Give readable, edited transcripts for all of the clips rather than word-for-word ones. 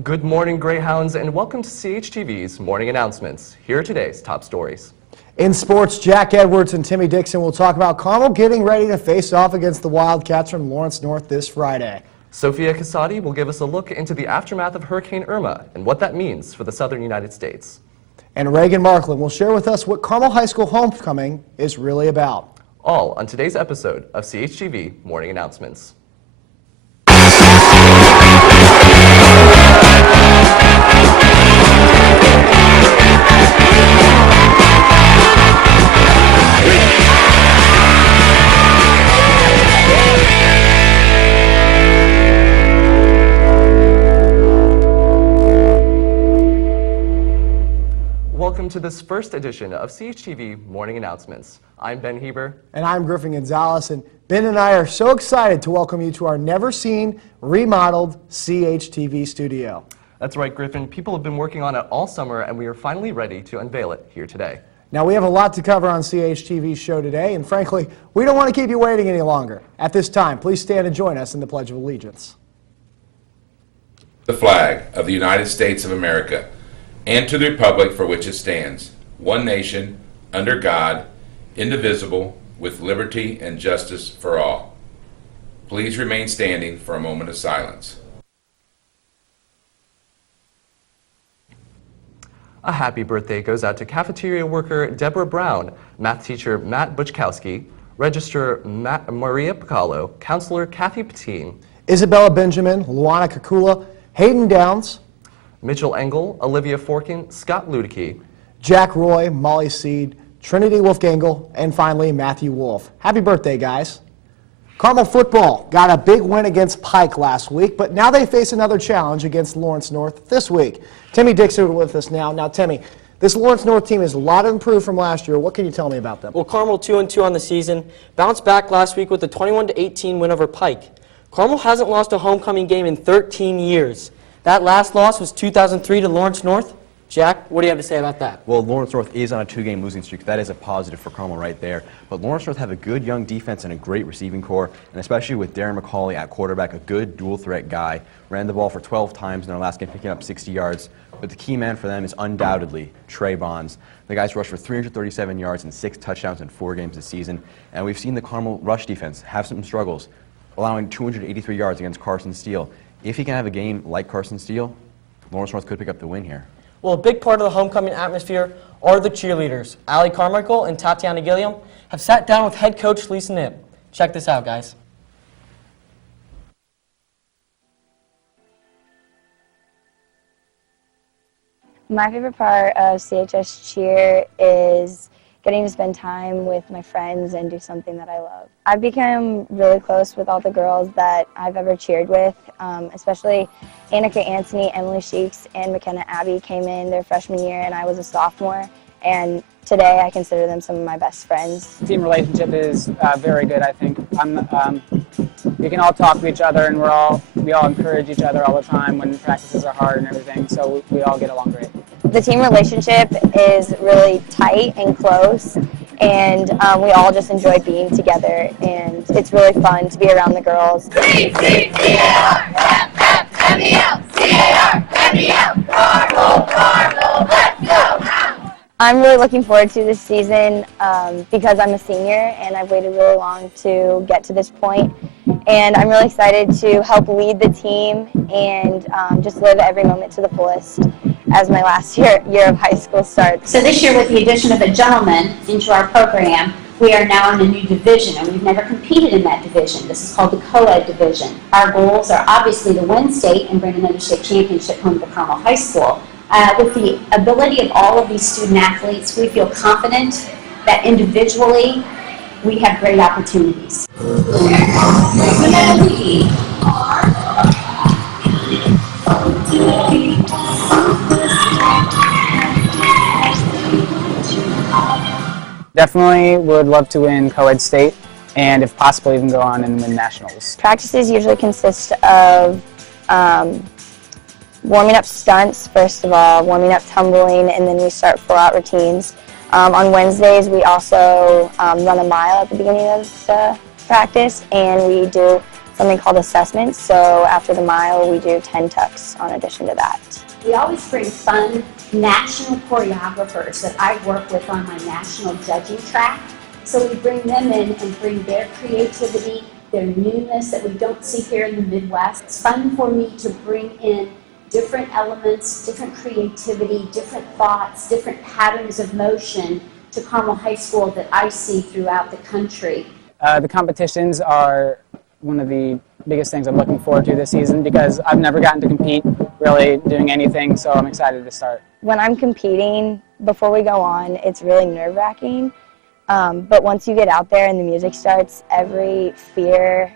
Good morning, Greyhounds, and welcome to CHTV's Morning Announcements. Here are today's top stories. In sports, Jack Edwards and Timmy Dixon will talk about Carmel getting ready to face off against the Wildcats from Lawrence North this Friday. Sophia Casati will give us a look into the aftermath of Hurricane Irma and what that means for the southern United States. And Reagan Markland will share with us what Carmel High School homecoming is really about. All on today's episode of CHTV Morning Announcements. Welcome to this first edition of CHTV Morning Announcements. I'm Ben Heber. And I'm Griffin Gonzalez. And Ben and I are so excited to welcome you to our never-seen, remodeled CHTV studio. That's right, Griffin. People have been working on it all summer, and we are finally ready to unveil it here today. Now, we have a lot to cover on CHTV's show today, and frankly, we don't want to keep you waiting any longer. At this time, please stand and join us in the Pledge of Allegiance. The flag of the United States of America, and to the republic for which it stands, one nation, under God, indivisible, with liberty and justice for all. Please remain standing for a moment of silence. A happy birthday goes out to cafeteria worker Deborah Brown, math teacher Matt Butchkowski, registrar Maria Picallo, counselor Kathy Patine, Isabella Benjamin, Luana Kakula, Hayden Downs, Mitchell Engel, Olivia Forkin, Scott Ludicky, Jack Roy, Molly Seed, Trinity Wolfgangle, and finally Matthew Wolf. Happy birthday, guys. Carmel football got a big win against Pike last week, but now they face another challenge against Lawrence North this week. Timmy Dixon with us now. Now, Timmy, this Lawrence North team is a lot improved from last year. What can you tell me about them? Well, Carmel 2-2 on the season, bounced back last week with a 21-18 win over Pike. Carmel hasn't lost a homecoming game in 13 years. That last loss was 2003 to Lawrence North. Jack, what do you have to say about that? Well, Lawrence North is on a two-game losing streak. That is a positive for Carmel right there. But Lawrence North have a good young defense and a great receiving core, and especially with Darren McCauley at quarterback, a good dual-threat guy. Ran the ball for 12 times in their last game, picking up 60 yards. But the key man for them is undoubtedly Trey Bonds. The guy's rushed for 337 yards and 6 touchdowns in 4 games this season. And we've seen the Carmel rush defense have some struggles, allowing 283 yards against Carson Steele. If he can have a game like Carson Steele, Lawrence North could pick up the win here. Well, a big part of the homecoming atmosphere are the cheerleaders. Allie Carmichael and Tatiana Gilliam have sat down with head coach Lisa Knipp. Check this out, guys. My favorite part of CHS cheer is getting to spend time with my friends and do something that I love. I've become really close with all the girls that I've ever cheered with, especially Annika Anthony, Emily Sheeks, and McKenna Abbey came in their freshman year, and I was a sophomore. And today I consider them some of my best friends. Team relationship is very good, I think. We can all talk to each other, and we all encourage each other all the time when practices are hard and everything, so we all get along great. The team relationship is really tight and close, and we all just enjoy being together, and it's really fun to be around the girls. I'm really looking forward to this season because I'm a senior and I've waited really long to get to this point. And I'm really excited to help lead the team and just live every moment to the fullest as my last year of high school starts. So this year, with the addition of a gentleman into our program, we are now in a new division, and we've never competed in that division. This is called the co-ed division. Our goals are obviously to win state and bring another state championship home to Carmel High School. With the ability of all of these student athletes, we feel confident that individually we have great opportunities. Definitely would love to win co-ed state, and if possible even go on and win nationals. Practices usually consist of warming up stunts, first of all, warming up tumbling, and then we start full-out routines. On Wednesdays, we also run a mile at the beginning of the practice, and we do something called assessments. So after the mile, we do 10 tucks on addition to that. We always bring fun national choreographers that I work with on my national judging track. So we bring them in and bring their creativity, their newness that we don't see here in the Midwest. It's fun for me to bring in different elements, different creativity, different thoughts, different patterns of motion to Carmel High School that I see throughout the country. The competitions are one of the biggest things I'm looking forward to this season because I've never gotten to compete really doing anything, so I'm excited to start. When I'm competing, before we go on, it's really nerve-wracking. But once you get out there and the music starts, every fear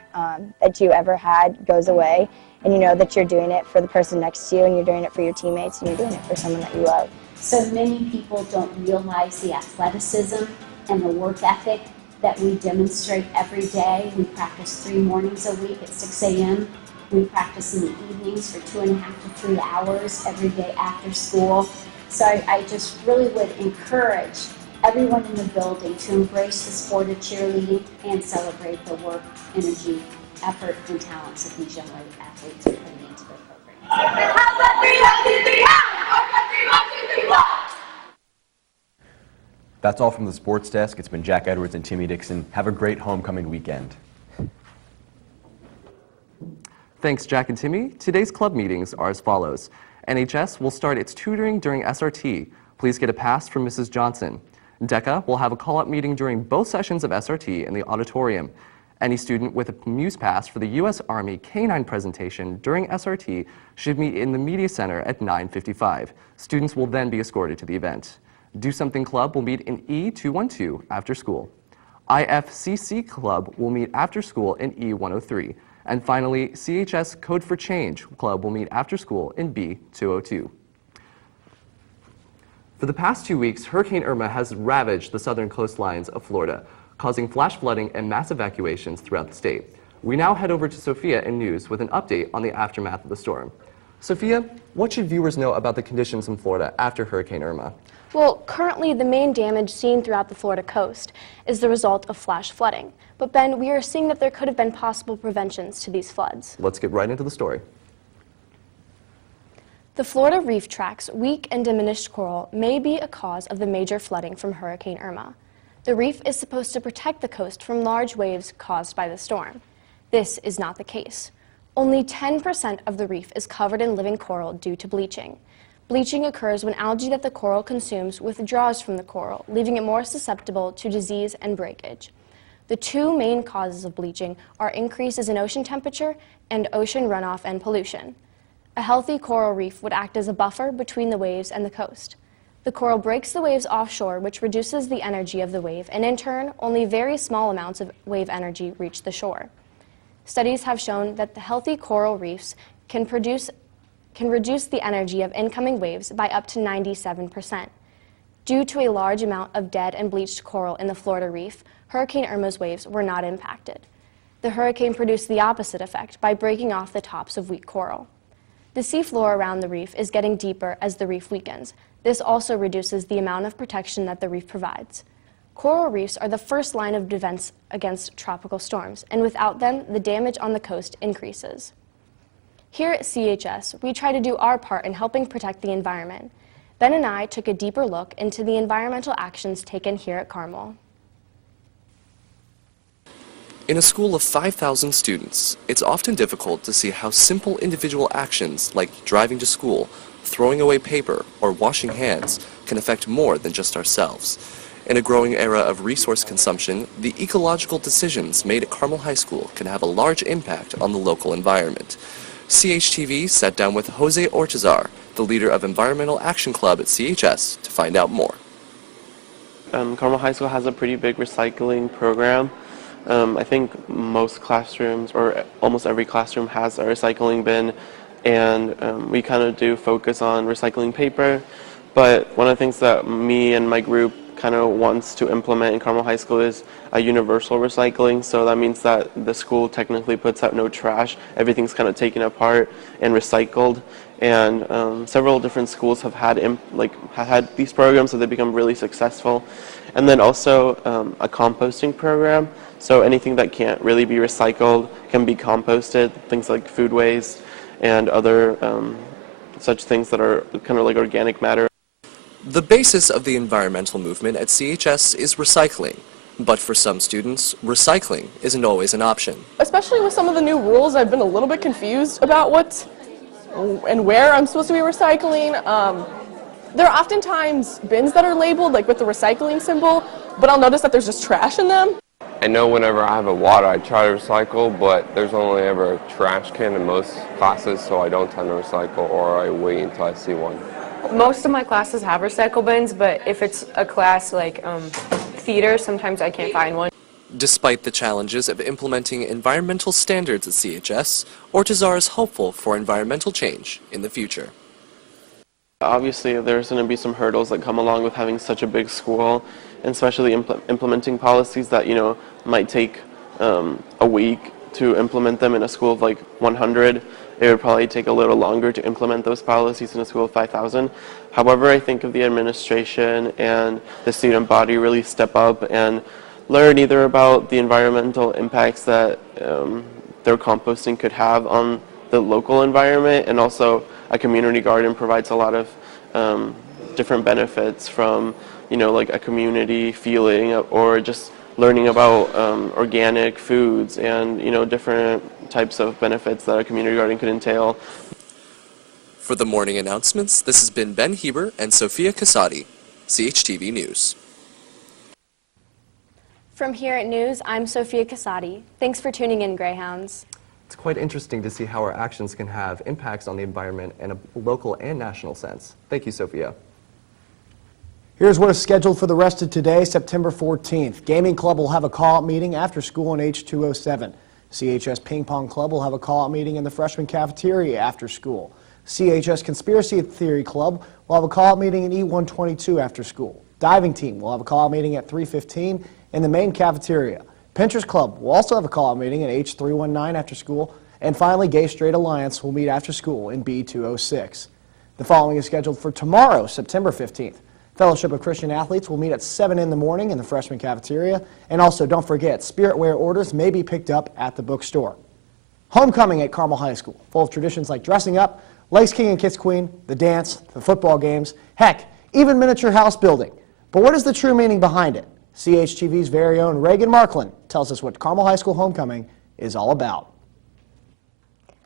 that you ever had goes away. And you know that you're doing it for the person next to you, and you're doing it for your teammates, and you're doing it for someone that you love. So many people don't realize the athleticism and the work ethic that we demonstrate every day. We practice 3 mornings a week at 6 a.m. We practice in the evenings for 2.5 to 3 hours every day after school. So I just really would encourage everyone in the building to embrace the sport of cheerleading and celebrate the work, energy, effort, and talents of these young lady athletes are putting into their program. That's all from the sports desk. It's been Jack Edwards and Timmy Dixon. Have a great homecoming weekend. Thanks, Jack and Timmy. Today's club meetings are as follows. NHS will start its tutoring during SRT. Please get a pass from Mrs. Johnson. DECA will have a call-up meeting during both sessions of SRT in the auditorium. Any student with a Muse Pass for the U.S. Army K-9 presentation during SRT should meet in the Media Center at 9:55. Students will then be escorted to the event. Do Something Club will meet in E212 after school. IFCC Club will meet after school in E103. And finally, CHS Code for Change Club will meet after school in B202. For the past 2 weeks, Hurricane Irma has ravaged the southern coastlines of Florida, causing flash flooding and mass evacuations throughout the state. We now head over to Sophia in news with an update on the aftermath of the storm. Sophia, what should viewers know about the conditions in Florida after Hurricane Irma? Well, currently the main damage seen throughout the Florida coast is the result of flash flooding. But Ben, we are seeing that there could have been possible preventions to these floods. Let's get right into the story. The Florida reef tract's weak and diminished coral may be a cause of the major flooding from Hurricane Irma. The reef is supposed to protect the coast from large waves caused by the storm. This is not the case. Only 10% of the reef is covered in living coral due to bleaching. Bleaching occurs when algae that the coral consumes withdraws from the coral, leaving it more susceptible to disease and breakage. The 2 main causes of bleaching are increases in ocean temperature and ocean runoff and pollution. A healthy coral reef would act as a buffer between the waves and the coast. The coral breaks the waves offshore, which reduces the energy of the wave, and in turn, only very small amounts of wave energy reach the shore. Studies have shown that the healthy coral reefs can reduce the energy of incoming waves by up to 97%. Due to a large amount of dead and bleached coral in the Florida reef, Hurricane Irma's waves were not impacted. The hurricane produced the opposite effect by breaking off the tops of weak coral. The seafloor around the reef is getting deeper as the reef weakens. This also reduces the amount of protection that the reef provides. Coral reefs are the first line of defense against tropical storms, and without them, the damage on the coast increases. Here at CHS, we try to do our part in helping protect the environment. Ben and I took a deeper look into the environmental actions taken here at Carmel. In a school of 5,000 students, it's often difficult to see how simple individual actions like driving to school, throwing away paper, or washing hands can affect more than just ourselves. In a growing era of resource consumption, the ecological decisions made at Carmel High School can have a large impact on the local environment. CHTV sat down with Jose Ortizar, the leader of Environmental Action Club at CHS, to find out more. Carmel High School has a pretty big recycling program. I think most classrooms, or almost every classroom, has a recycling bin, and we kind of do focus on recycling paper. But one of the things that me and my group kind of wants to implement in Carmel High School is a universal recycling. So that means that the school technically puts out no trash. Everything's kind of taken apart and recycled. And several different schools have had had these programs, so they become really successful. And then also a composting program. So anything that can't really be recycled can be composted, things like food waste and other such things that are kind of like organic matter. The basis of the environmental movement at CHS is recycling, but for some students, recycling isn't always an option. Especially with some of the new rules, I've been a little bit confused about what and where I'm supposed to be recycling. There are oftentimes bins that are labeled like with the recycling symbol, but I'll notice that there's just trash in them. I know whenever I have a water, I try to recycle, but there's only ever a trash can in most classes, so I don't tend to recycle, or I wait until I see one. Most of my classes have recycle bins, but if it's a class like theater, sometimes I can't find one. Despite the challenges of implementing environmental standards at CHS, Ortizar is hopeful for environmental change in the future. Obviously, there's going to be some hurdles that come along with having such a big school, and especially implementing policies that, might take a week to implement them in a school of like 100. It would probably take a little longer to implement those policies in a school of 5,000. However, I think if the administration and the student body really step up and learn either about the environmental impacts that their composting could have on the local environment, and also a community garden provides a lot of different benefits from, like a community feeling, or just learning about organic foods and, different types of benefits that a community garden could entail. For the morning announcements, this has been Ben Heber and Sophia Casati, CHTV News. From here at News, I'm Sophia Casati. Thanks for tuning in, Greyhounds. It's quite interesting to see how our actions can have impacts on the environment in a local and national sense. Thank you, Sophia. Here's what is scheduled for the rest of today, September 14th. Gaming Club will have a call-out meeting after school in H207. CHS Ping Pong Club will have a call-out meeting in the freshman cafeteria after school. CHS Conspiracy Theory Club will have a call-out meeting in E122 after school. Diving Team will have a call-out meeting at 3:15 in the main cafeteria. Pinterest Club will also have a call-out meeting at H319 after school. And finally, Gay Straight Alliance will meet after school in B206. The following is scheduled for tomorrow, September 15th. Fellowship of Christian Athletes will meet at 7 in the morning in the freshman cafeteria. And also, don't forget, spirit wear orders may be picked up at the bookstore. Homecoming at Carmel High School, full of traditions like dressing up, Lace King and Kiss Queen, the dance, the football games, heck, even miniature house building. But what is the true meaning behind it? CHTV's very own Reagan Markland tells us what Carmel High School homecoming is all about.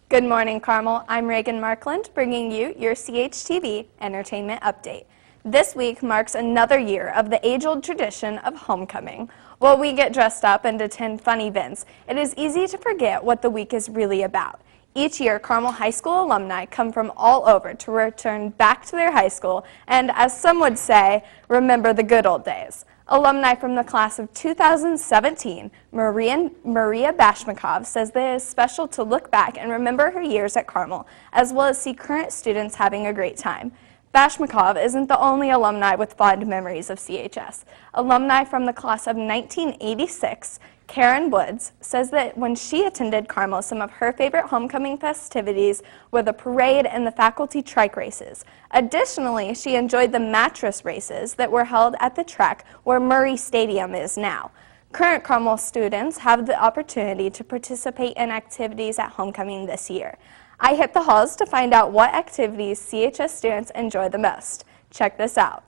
Good morning, Carmel. I'm Reagan Markland, bringing you your CHTV entertainment update. This week marks another year of the age-old tradition of homecoming. While we get dressed up and attend fun events, it is easy to forget what the week is really about. Each year, Carmel High School alumni come from all over to return back to their high school and, as some would say, remember the good old days. Alumni from the class of 2017, Maria Bashmakov, says that it is special to look back and remember her years at Carmel, as well as see current students having a great time. Bashmakov isn't the only alumni with fond memories of CHS. Alumni from the class of 1986, Karen Woods, says that when she attended Carmel, some of her favorite homecoming festivities were the parade and the faculty trike races. Additionally, she enjoyed the mattress races that were held at the track where Murray Stadium is now. Current Carmel students have the opportunity to participate in activities at homecoming this year. I hit the halls to find out what activities CHS students enjoy the most. Check this out.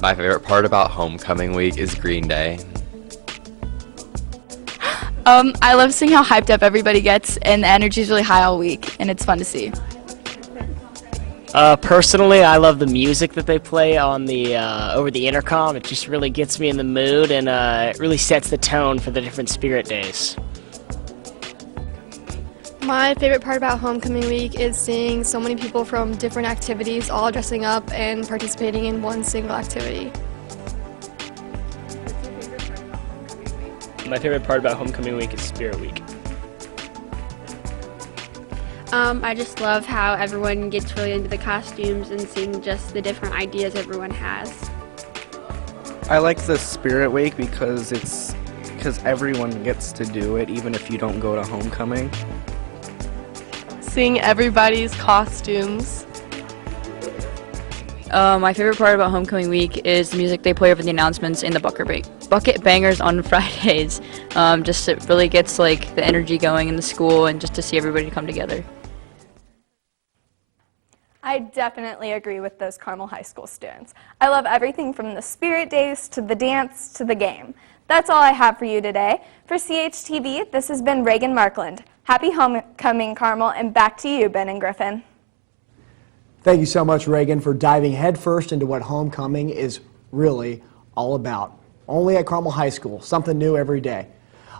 My favorite part about homecoming week is Green Day. I love seeing how hyped up everybody gets, and the energy is really high all week, and it's fun to see. Personally, I love the music that they play on the over the intercom. It just really gets me in the mood, and it really sets the tone for the different spirit days. My favorite part about homecoming week is seeing so many people from different activities all dressing up and participating in one single activity. My favorite part about homecoming week is Spirit Week. I just love how everyone gets really into the costumes and seeing just the different ideas everyone has. I like the Spirit Week because everyone gets to do it, even if you don't go to homecoming. Seeing everybody's costumes. My favorite part about homecoming week is the music they play over the announcements and the bucket bangers on Fridays. Just it really gets like the energy going in the school and just to see everybody come together. I definitely agree with those Carmel High School students. I love everything from the spirit days to the dance to the game. That's all I have for you today. For CHTV, this has been Reagan Markland. Happy homecoming, Carmel, and back to you, Ben and Griffin. Thank you so much, Reagan, for diving headfirst into what homecoming is really all about. Only at Carmel High School, something new every day.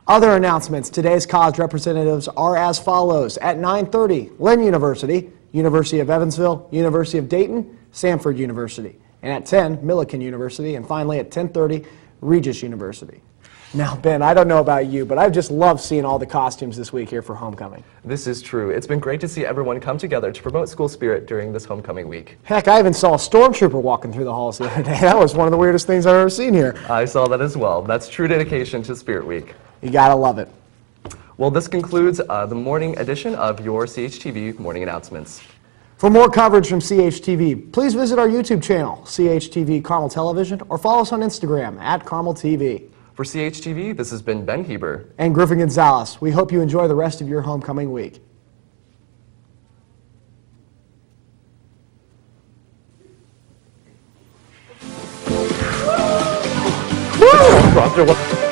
Other announcements, today's college representatives are as follows. At 9:30, Lynn University, University of Evansville, University of Dayton, Samford University. And at 10, Millikan University. And finally at 10:30, Regis University. Now, Ben, I don't know about you, but I've just loved seeing all the costumes this week here for homecoming. This is true. It's been great to see everyone come together to promote school spirit during this homecoming week. Heck, I even saw a stormtrooper walking through the halls the other day. That was one of the weirdest things I've ever seen here. I saw that as well. That's true dedication to Spirit Week. You gotta love it. Well, this concludes the morning edition of your CHTV Morning Announcements. For more coverage from CHTV, please visit our YouTube channel, CHTV Carmel Television, or follow us on Instagram at Carmel TV. For CHTV, this has been Ben Heber and Griffin Gonzalez. We hope you enjoy the rest of your homecoming week. Woo!